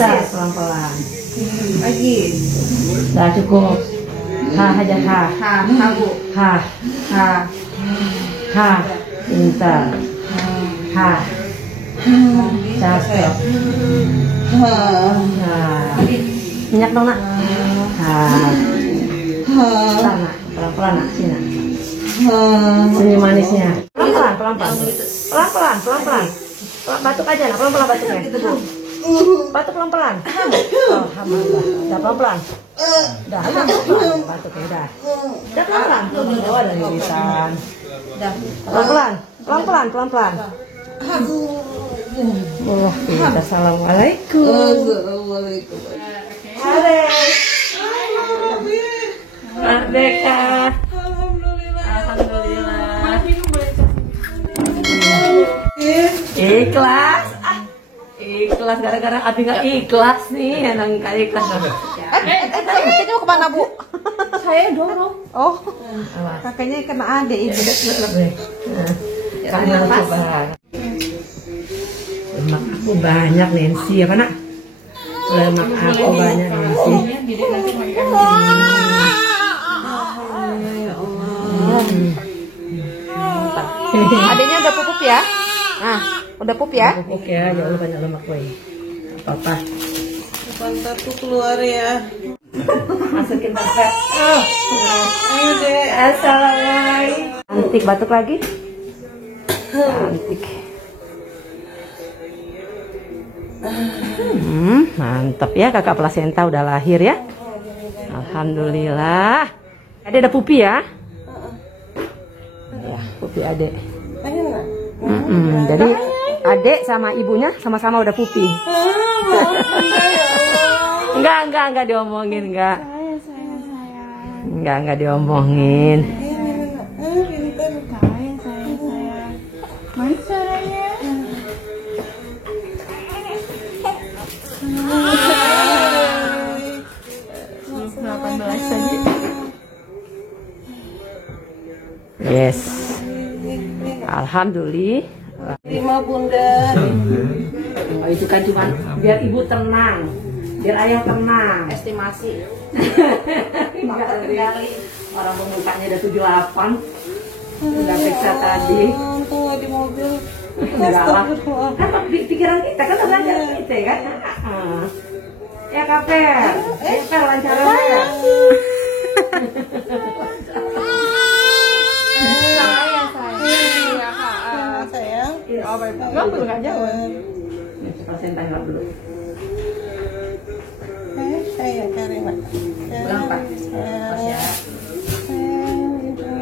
Bisa pelan-pelan. Lagi. Dah cukup. Ha aja ha. Ha, Bu. Ha. Ha. Ha. Pintar. Ha. Cakep. Nah. Minyak dong nak. Ha. Sana. Pelan-pelan nak. Sini nak. Senyum manisnya. Pelan-pelan, pelan-pelan. Pelan-pelan, pelan-pelan. Batuk aja nak, pelan-pelan batuknya. Batuk pelan-pelan. Oh, alhamdulillah. Udah pelan-pelan. Udah, pelan-pelan. Batuknya udah. Udah pelan-pelan. Oh, ada lirisan. Dah. Pelan-pelan. Pelan-pelan, pelan-pelan. Oh, kita assalamualaikum. Assalamualaikum. Adek. Merdeka. Alhamdulillah. Ikhlas. Ikhlas gara-gara Abi nggak ikhlas nih, enang kali ikhlas. Kakaknya mau kemana, Bu? Saya dorong. Oh, Awas. kakaknya kena adek ibu. Karena coba. Lemak aku banyak Nancy, apa nak? Lemak aku banyak Nancy. Adiknya udah pupuk ya? Nah, udah pup ya? Pupuk ya, ya Allah banyak lemak gue. Apa-apa. Pantat tuh keluar ya. Masukin paket. Ayo deh. Assalamualaikum. Cantik, batuk lagi. Cantik. Mantap ya, kakak plasenta udah lahir ya. Alhamdulillah. Adek ada pupi ya? Ya, pupi adek. Jadi adek sama ibunya sama-sama udah pupi. Enggak diomongin, enggak diomongin. Mana suaranya? Yes. Alhamdulillah. Terima Bunda. Oh, itu kan cuma biar ibu tenang, biar ayah tenang. Estimasi. Enggak terkendali. Orang pembukanya udah 78. Udah periksa tadi. Tuh di mobil. Enggak lah. Kan pikiran kita kan lancar kita kan. Ya Kaper. Kaper lancar ya. Sayang. Oh, baik. Enggak belum nggak jawab. Plasenta enggak belum. Saya cari Mbak. Berapa? Sayang.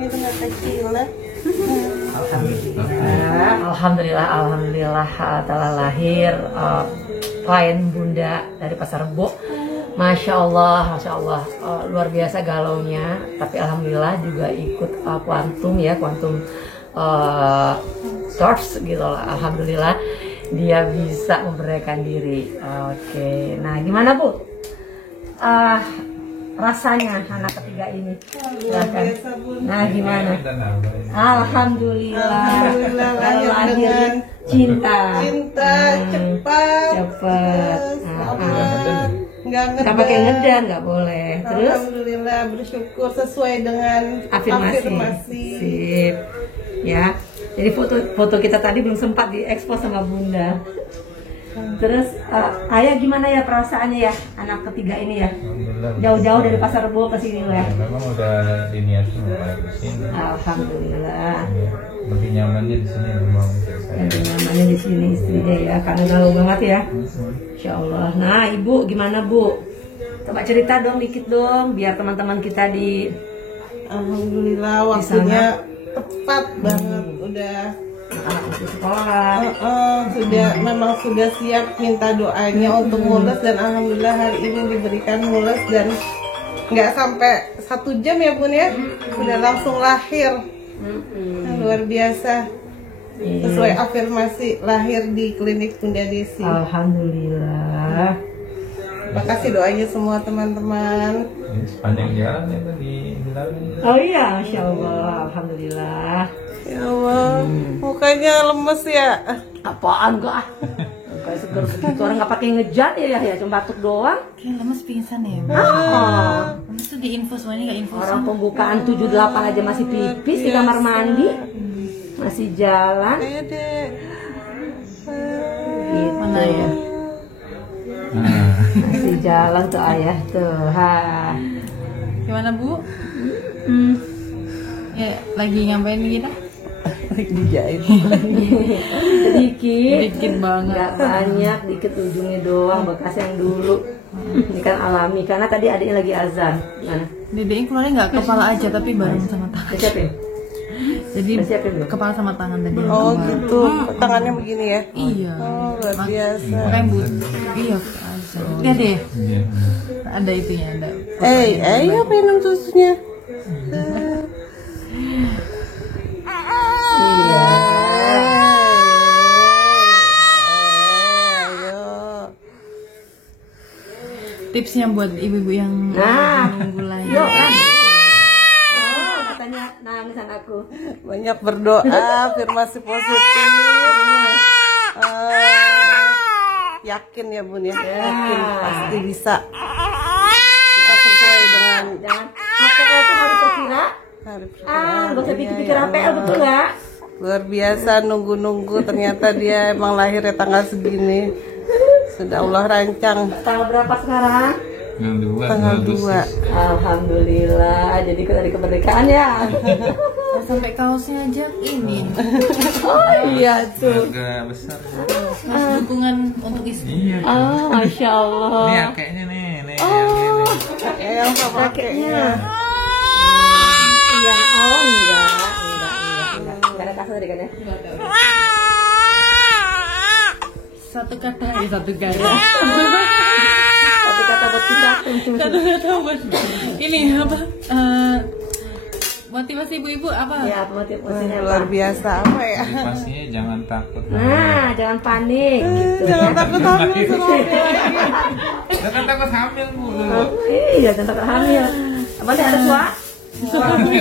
Itu nggak kecil lah. Alhamdulillah telah lahir klien Bunda dari Pasar Rebo. Masya Allah, luar biasa galaunya. Tapi alhamdulillah juga ikut kuantum source gitu lah. Alhamdulillah dia bisa memberdayakan diri. Oke, nah gimana Bu? Rasanya anak ketiga ini? Nah gimana? Alhamdulillah lahir dengan cinta cepat. Nggak pakai ngedan, nggak boleh. Terus alhamdulillah bersyukur sesuai dengan afirmasi. Sip. Ya. Jadi foto kita tadi belum sempat diekspos sama Bunda. Terus ayah gimana ya perasaannya ya anak ketiga ini ya? Jauh-jauh dari Pasar Rebo ke sini ya. Memang udah diniatin mau ke sini. Alhamdulillah. Lebih nyamannya di sini memang saya. Lebih nyamannya di sini istrinya ya, karena galau banget ya. Insya Allah. Nah Ibu gimana Bu? Coba cerita dong dikit dong, biar teman-teman kita di Alhamdulillah waktunya tepat banget udah sekolah. Memang sudah siap minta doanya untuk mulus, dan alhamdulillah hari ini diberikan mulus dan nggak sampai 1 jam ya Bun ya, sudah langsung lahir. Luar biasa, sesuai afirmasi lahir di klinik Bunda Desi. Alhamdulillah. Terima kasih doanya semua teman-teman. Sepanjang jalan itu di Bilal. Oh iya, Masya Allah, Alhamdulillah. Ya Allah, mukanya lemes ya. Apaan kok? kayak seger begitu. Orang nggak pakai ngejat ya, cuma batuk doang. Kayak lemes pingsan ya. Lemes tuh diinfus, ini nggak infus. Orang pembukaan 78 aja masih pipis di kamar mandi, masih jalan. Ayo dek. Gitu. Mana ya? Masih jalan tuh ayah tuh. Ha. Gimana Bu? Ya lagi ngapain kita? Lagi dijahit. Dikit banget. nggak banyak, dikit ujungnya doang, bekas yang dulu. Ini kan alami, karena tadi adiknya lagi azan. Gimana? Dedeknya keluarnya nggak kepala aja tapi bareng sama tangan. Udah siapin? Jadi Udah siapin belum? kepala sama tangan tadi. Oh gitu, tangannya begini ya? Iya. Oh luar biasa. Makanya Bu, iya aja. Lihat deh, Iya. ada itunya, ada. Ayo minum susunya. Iya. Ayo. Tipsnya buat ibu-ibu yang Nah, nunggu lain. yuk kan. Oh, katanya nangis anakku. Banyak berdoa, afirmasi positif. Yakin ya Bun ya, yakin pasti bisa. Kita sesuai dengan Jangan. HPL itu hari perkira. hari Gak usah pikir-pikir HPL, betul nggak? luar biasa nunggu-nunggu, ternyata dia emang lahirnya tanggal segini. Sudah Allah rancang. Tanggal berapa sekarang? Tanggal 2. Alhamdulillah, jadi dari kemerdekaan ya. Oh, sampai kaosnya aja ini. Oh iya tuh. Keluarga besar. Mas dukungan untuk istri. Iya. Oh, Masya Allah. Ini kakeknya nih, yang ini. Yang sama kakeknya. Iya, oh enggak. Enggak ada kasar tadi kan ya? Satu kata. Satu kata buat kita. Kata buat ini apa? Motivasi ibu-ibu apa? Ya, motivasinya Luar apa? biasa apa ya? Pastinya jangan takut. Nah, jangan panik gitu. Jangan takut hamil semua. Jangan takut hamil Bu. Oh, iya, jangan takut hamil. Apa nih ada suami?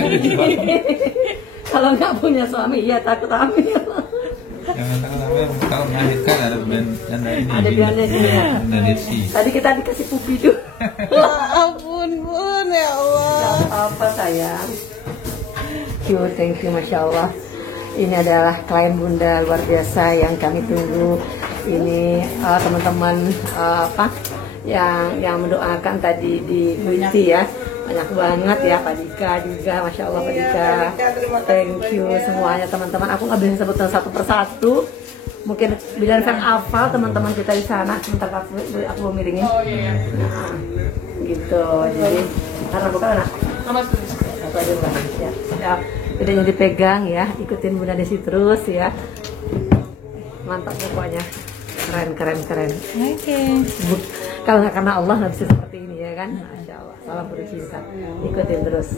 Kalau nggak punya suami, iya takut hamil. Jangan takut hamil. Kalau melahirkan ada benda ini. Ada biarnya sini ya. Benda desi. Tadi kita dikasih pupi tuh. Ya ampun Bun, ya Allah. Apa sayang? Thank you, Masya Allah. Ini adalah klien Bunda luar biasa yang kami tunggu. Ini teman-teman apa yang mendoakan tadi di Witi ya. Banyak banget ya, Pak Dika juga, Masya Allah Pak Dika. Thank you semuanya teman-teman. Aku nggak bisa sebut satu persatu. Mungkin bila fan hafal teman-teman kita di sana. Sebentar aku mau miringin. Nah, gitu. Jadi karena bukan anak. Satu aja bukan. Ya, siap. Videonya dipegang ya. Ikutin Bunda Desi terus ya. Mantap pokoknya. Keren. Oke. Kalau nggak karena Allah nggak bisa seperti ini ya kan. Masya Allah. Salam bercinta. Ikutin terus.